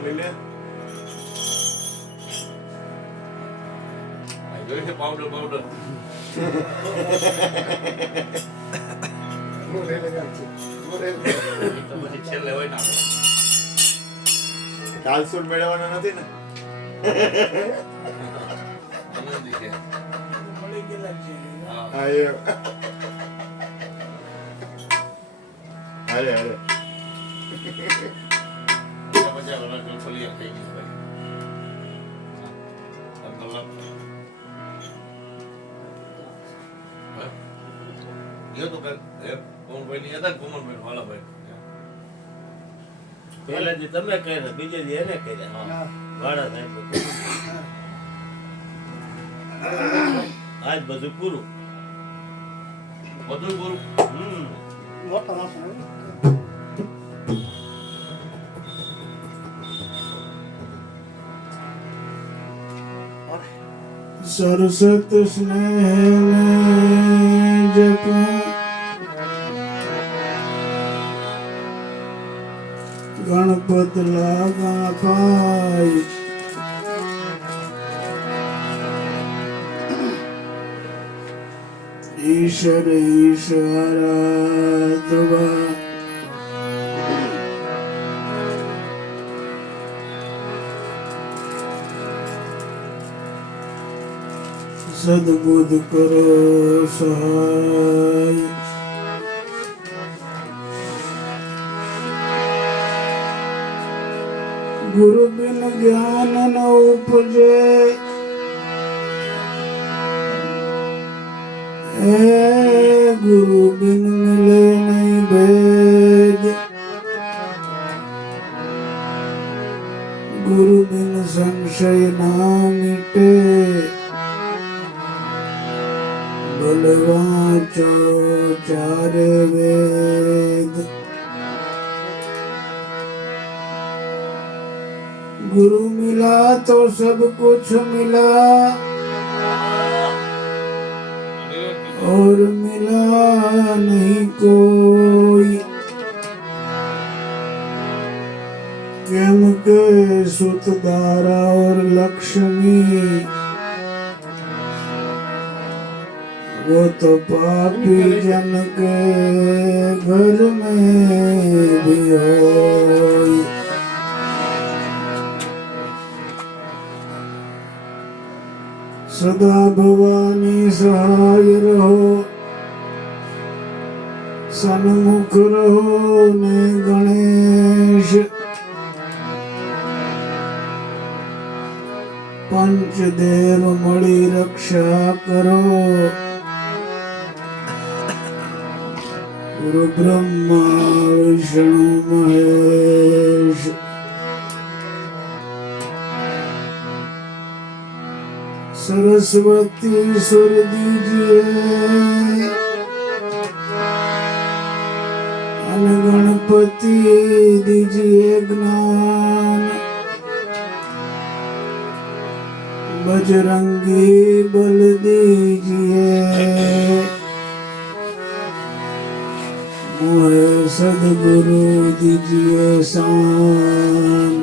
मिले powder powder છેલ્લે હોય ને કાલસુર મેળવવાનો નથી ને આનંદી છે મળી ગયેલા છે હા એ અરે અરે પછી ઓલા ખોલિયા થઈ ગઈ ભાઈ ગયો તો કોમનભાઈ ની હતા કોમનભાઈ વાલાભાઈ પહેલા દી તમે કર્યા બીજે દી એને કર્યા હા વાળા સાહેબ આજ બધું પૂરું બધું પૂરું મોટા માણસો सरसत स्नेह जप गणपत लागा पाई ईश्वर ईश्वरात्मा सद्बुद्ध करो सहाय गुरु बिन ज्ञान न उपजे ए गुरु बिन मिले नहीं भेद गुरु बिन संशय ना मिटे बलवाचो चार वेद गुरु मिला तो सब कुछ मिला और मिला नहीं कोई केम के सुत दारा और लक्ष्मी वो तो पापी जन के घर में भी होई सदा भवानी सहाय रहो सन्मुख रहो ने गणेश पंचदेव मणि रक्षा करो गुरु ब्रह्मा विष्णु महेश सरस्वती सुर दीजिए अन गणपति दीजिए ज्ञान बजरंगी बल दीजिए मोहे सद्गुरु दीजिए शान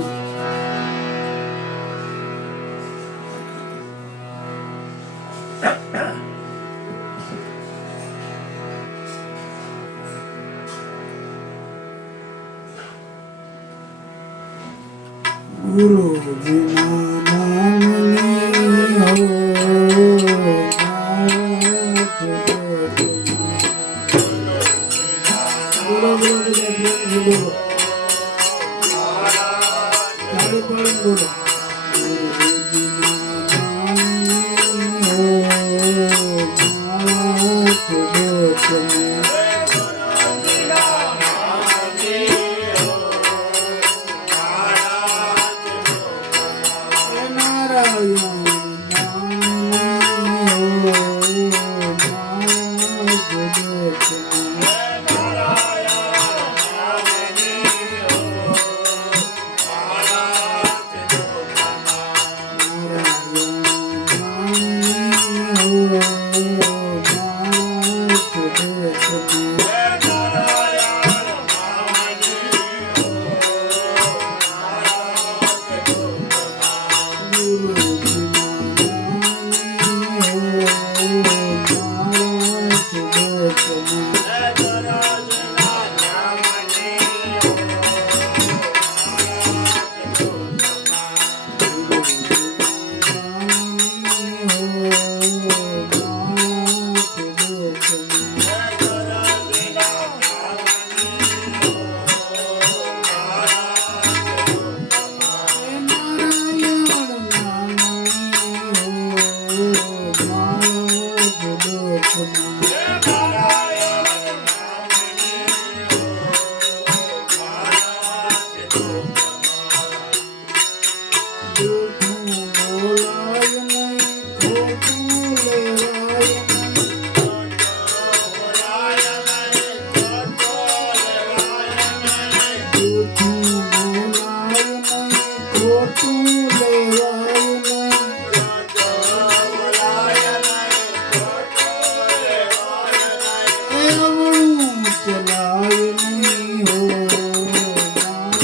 गुरु जी नाम हो જૂઠું બોલાય નહીં, ખોટું લેવાય નહીં, જૂઠું બોલાય નહીં, ખોટું લેવાય નહીં. એવડું ચલાય નહીં હો મારો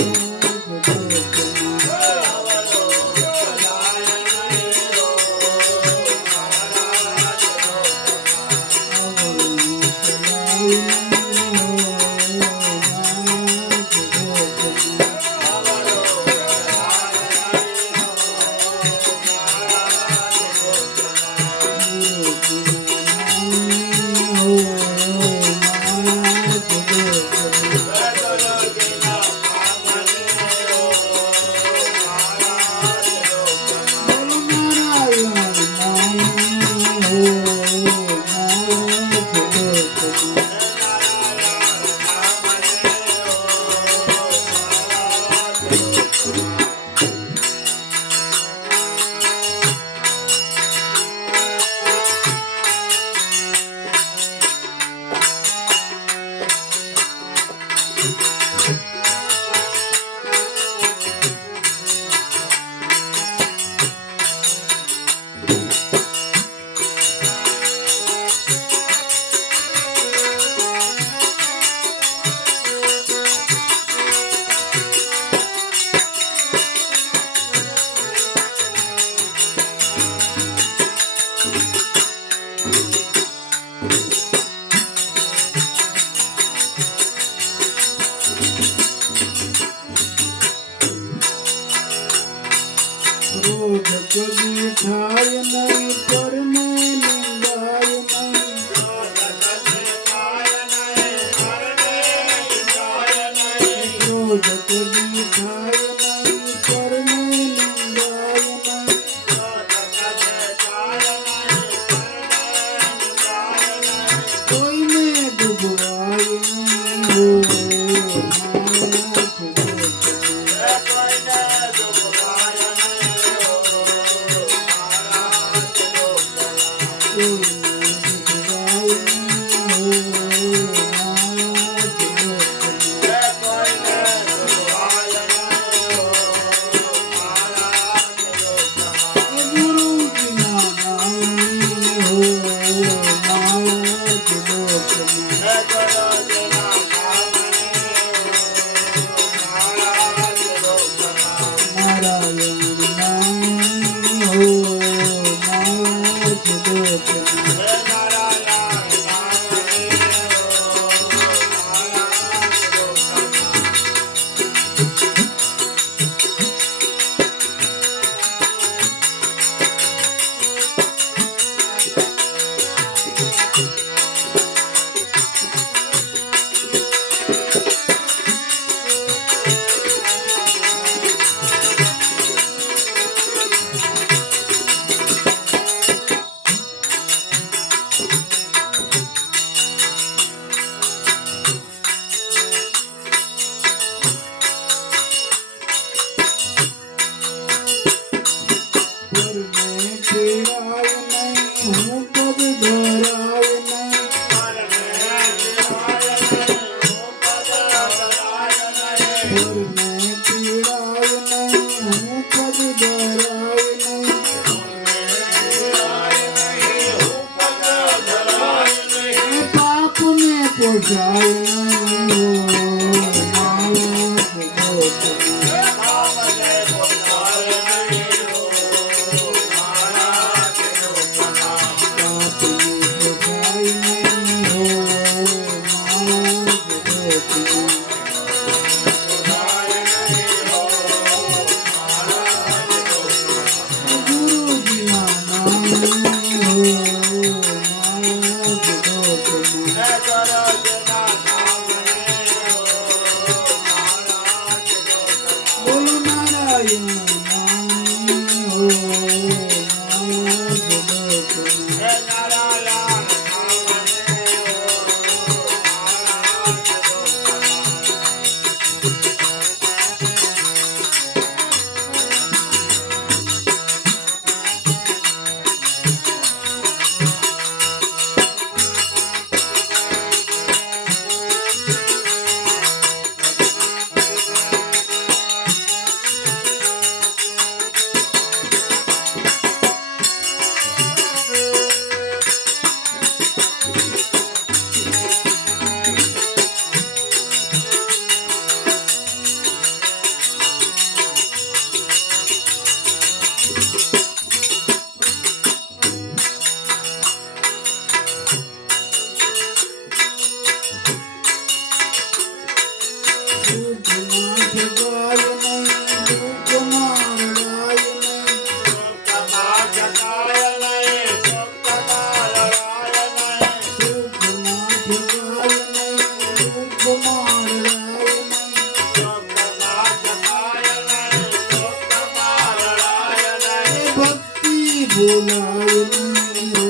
ક્રોધ કદી થાય નહીં, પરને નિંદાય નહીં. ક્રોધ કદી થાય નહીં, પરને નિંદાય નહીં. કોઈને ડૂબવાય નહીં હો મારા જગતમાં. નારાયણ નામ હો મારા જગતમાં. ભૂલાય નહીં હો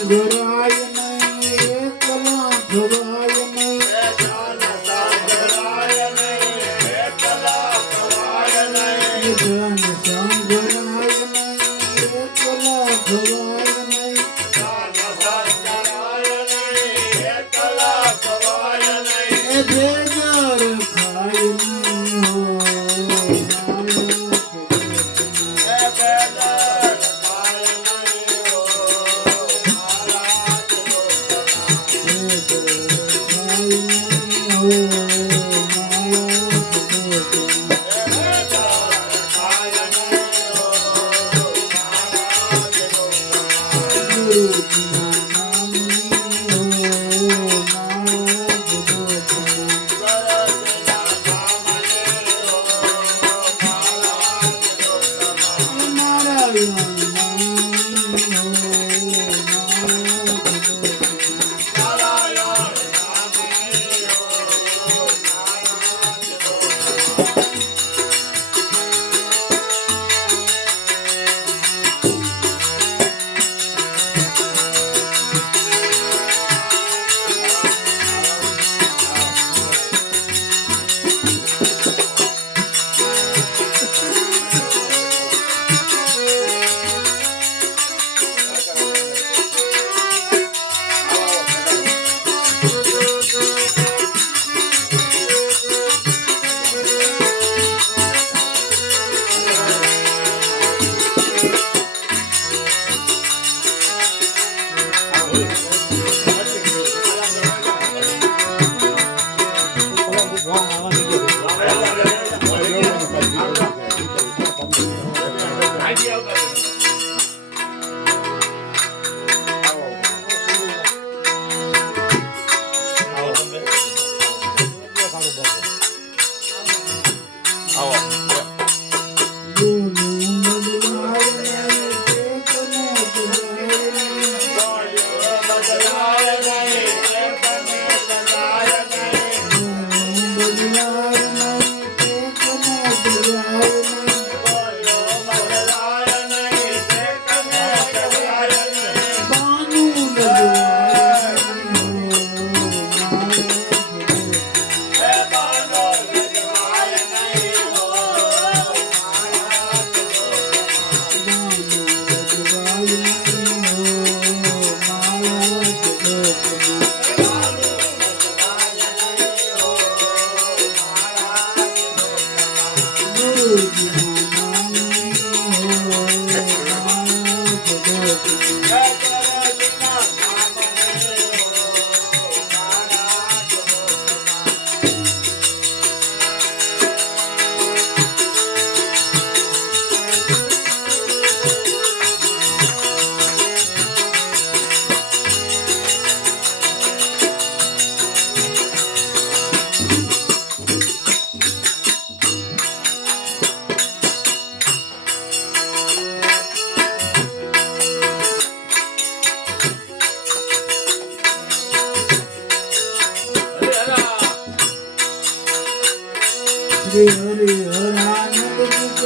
ભૂલાય નહીં હો સંગરાય નહીં એકલા થવાય નહીં જન સંગરાય નહીં એકલા થવાય નહીં એ ભેગર ખાય નહીં હો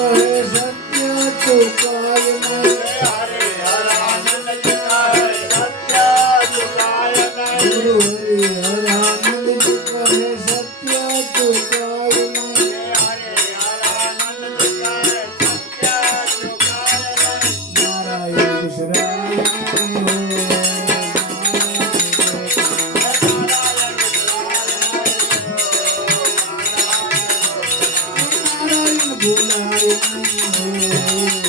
કહે સત્ય ચુકાય નહીં. હરે હર આનંદજી કહે સત્ય ચુકાય નહીં. ગુરુ હરિહર આનંદજી કહે સત્ય ચુકાય નહીં. હરે હર આનંદજી કહે સત્ય ચુકાય નહીં. નારાયણ વિશ્રાય નારાયણ ભૂલાય નહીં. માયા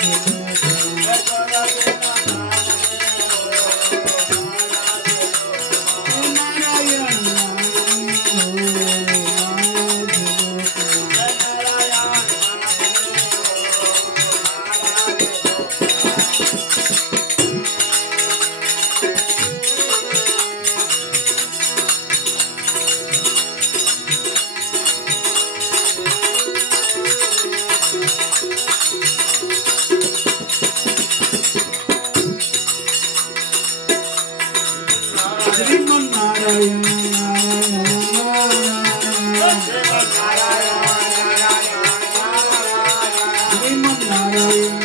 ગુરુજી શ્રીમન નારાયણ શ્રીમન નારાયણ શ્રીમન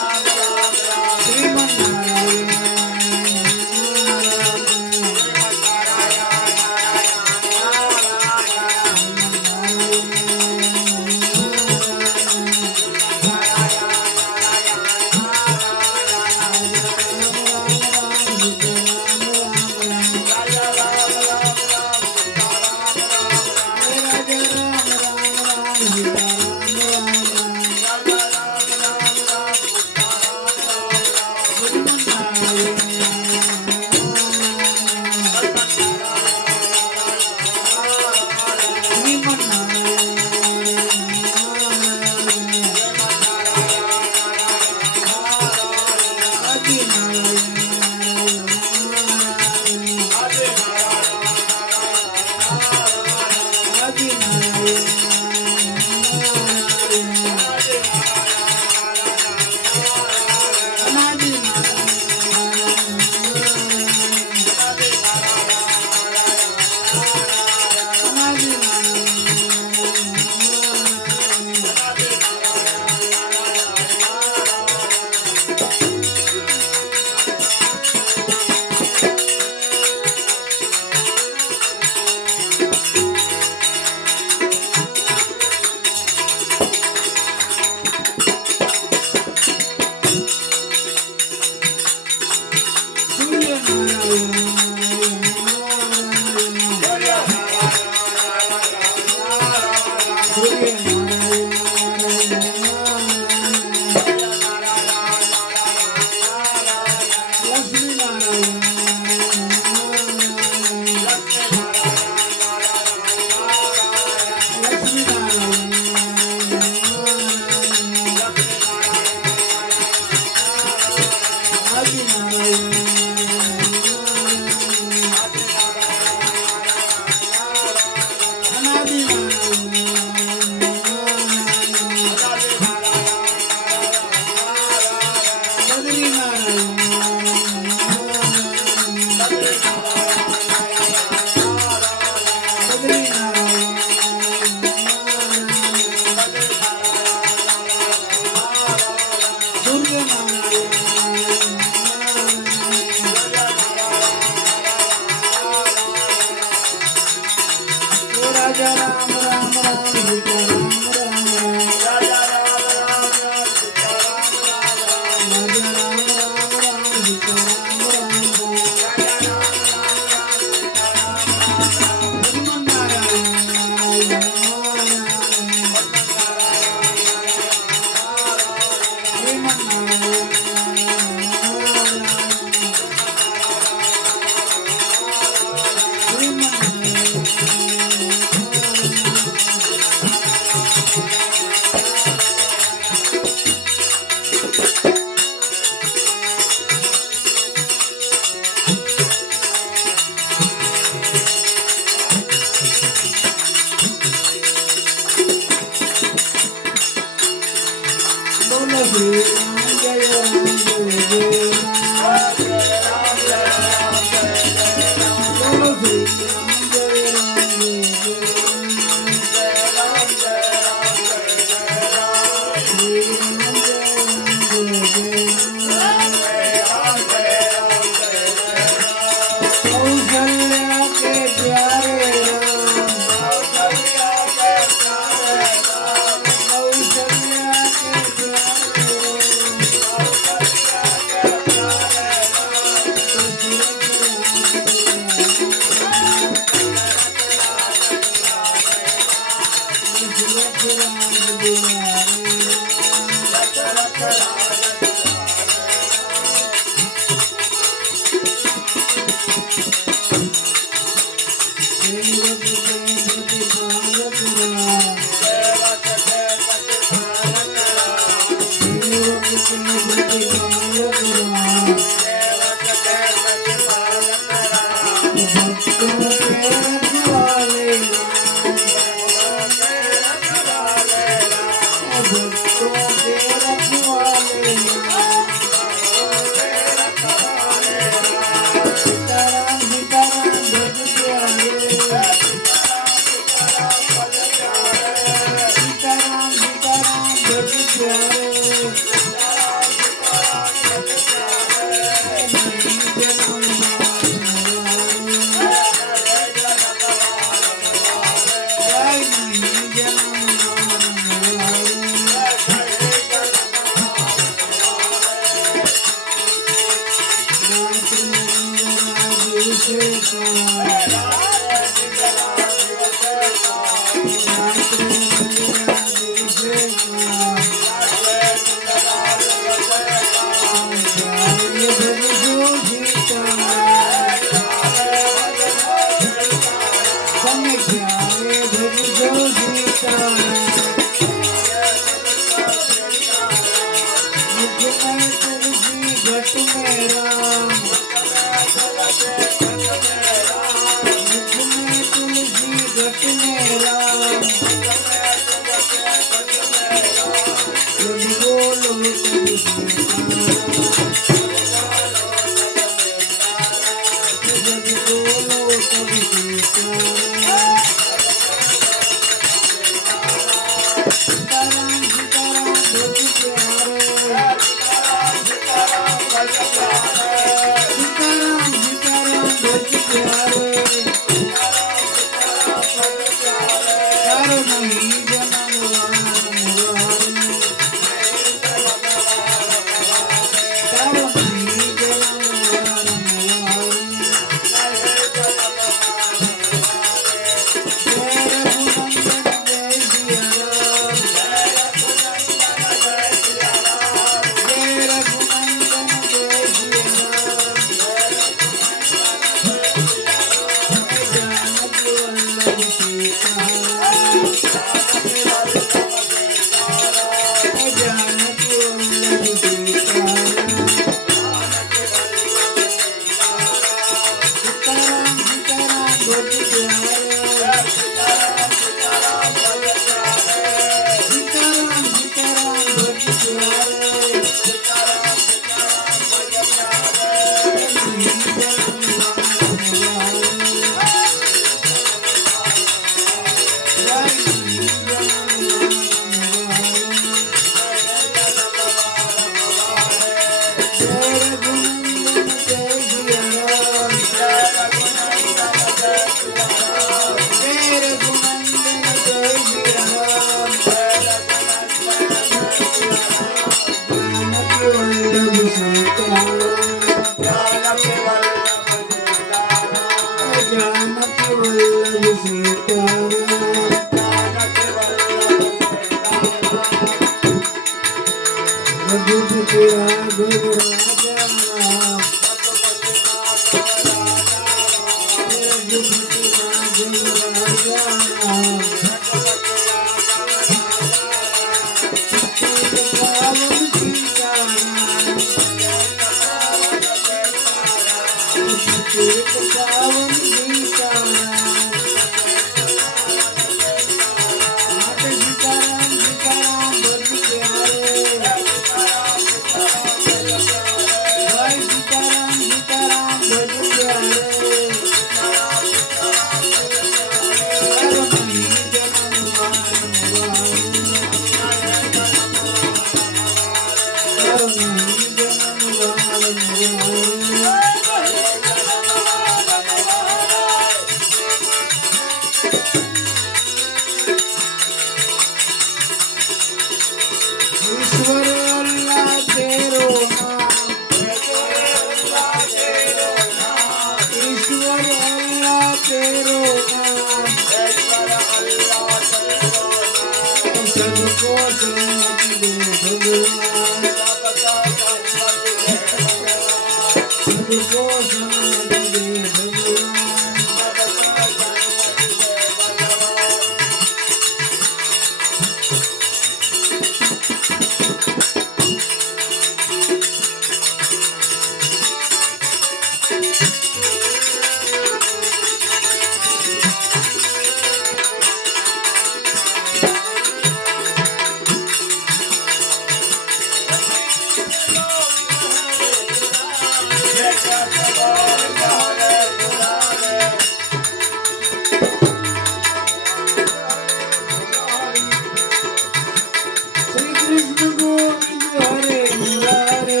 શ્રી કૃષ્ણ ગોવિંદ હરે મુરારે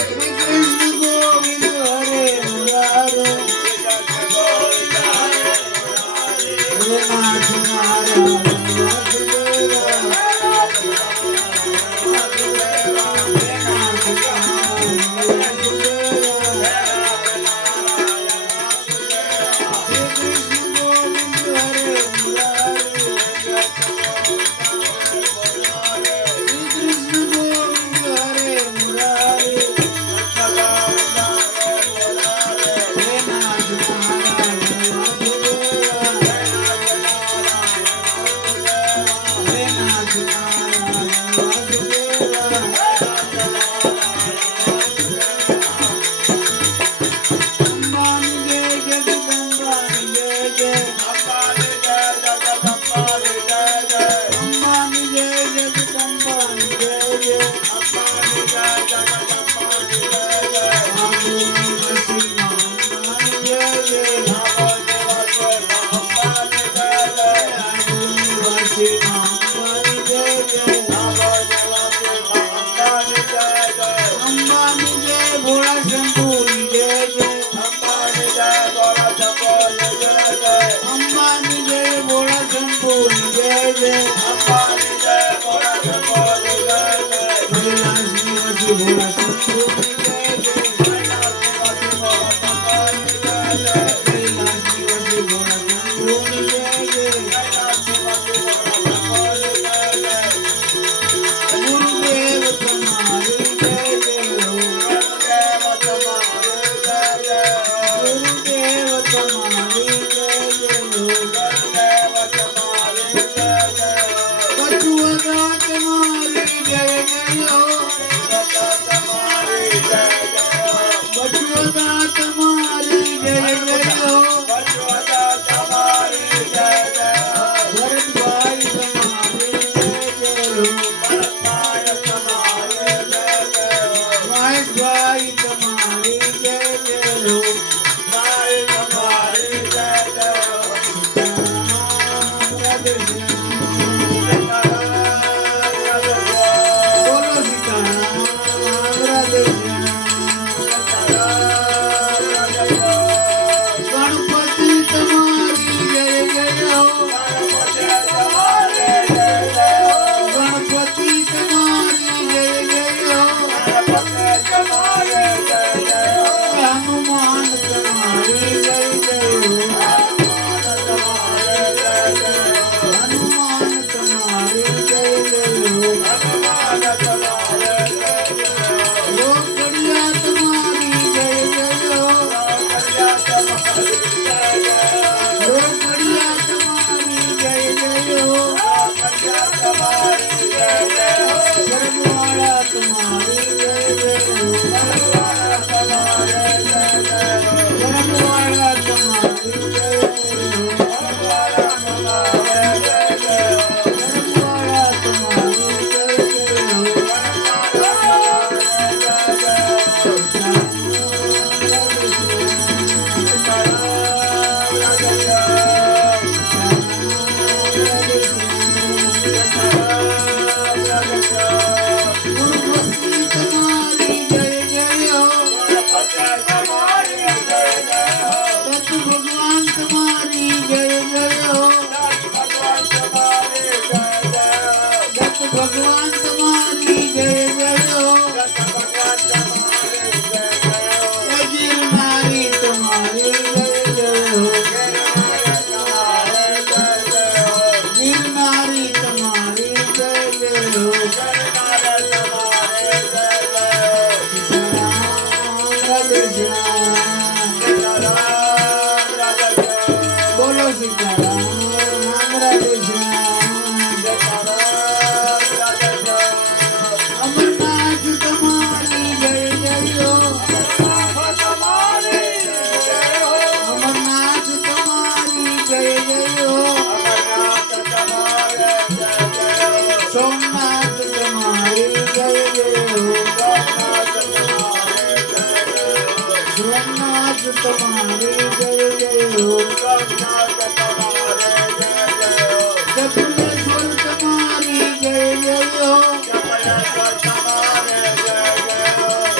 શ્રી કૃષ્ણ ગોવિંદ હરે મુરારે હરે નાથ નારાયણ વાસુદેવા હરે નાથ નારાયણ વાસુદેવા શ્રી કૃષ્ણ ગોવિંદ હરે મુરારે શ્રી કૃષ્ણ ગોવિંદ હરે મુરારે હરે નાથ નારાયણ વાસુદેવા હરે નાથ નારાયણ વાસુદેવા અંબાની જય જગદંબાની જય જય અંબાની જય જગદંબાની જય જય આદુની વસી અંબાની જય જય આદુની વસી અંબાની જય જય અંબાની જય ભોળા શંભુની જય જય અંબાની જય ભોળા શંભુની જય જય કૈલાસની વસી ભોળા શંભુની જય જય કૈલાસની વસી ભોળા શંભુની જય જય ગુરુદેવ તમારી જય જય હો ગુરુદેવ તમારી જય જય હો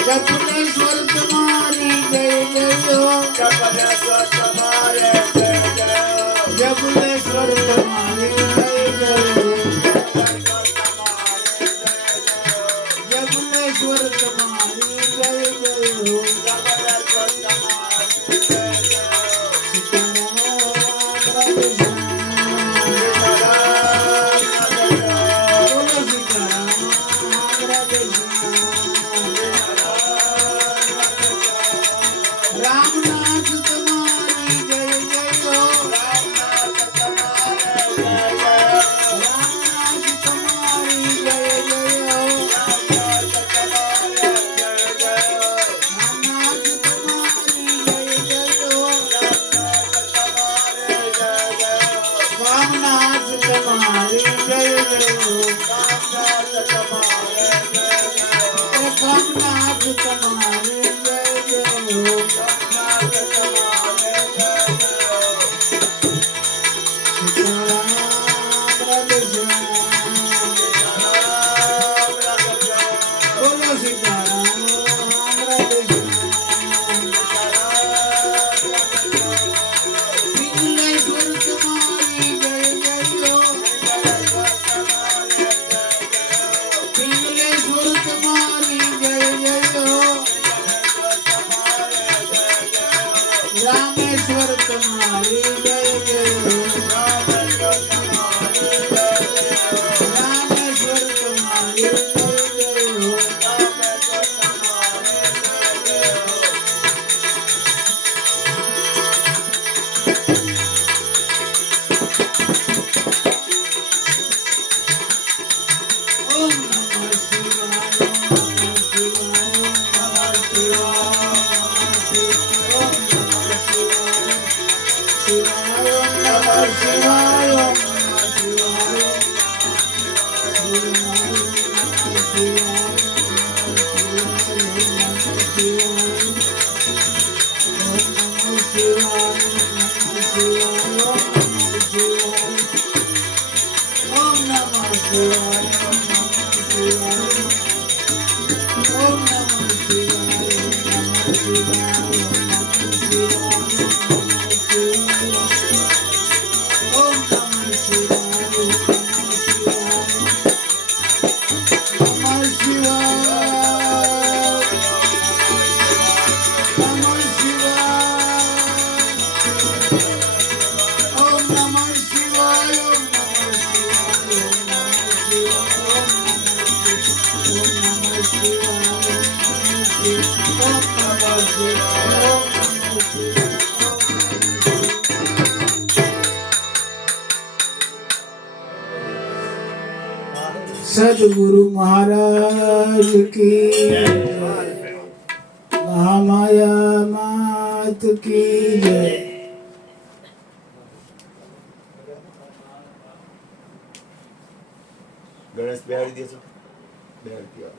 જપનેશ્વર તમારી જય જય હો જપનેશ્વર તમારી જય જય હો જપનેશ્વર તમારી જય જય હો જપનેશ્વર તમારી જય જય હો રામનાથ તમારી જય જય હો રામનાથ તમારી જય જય હો રામનાથ તમારી જય જય હો રામનાથ તમારી જય જય હો રામનાથ તમારી જય જય હો રામનાથ તમારી જય જય હો રામનાથ તમારી જય જય હો રામેશ્વર તમારી જય જય હો રામેશ્વર તમારી જય જય હો ઓમ નમઃ શિવાય નમઃ શિવાય ઓમ નમઃ શિવાય ઓમ નમઃ सदगुरु महाराज की महामाया मात की जय। ગણેશ બેહાડી દેજો બેહાડી દો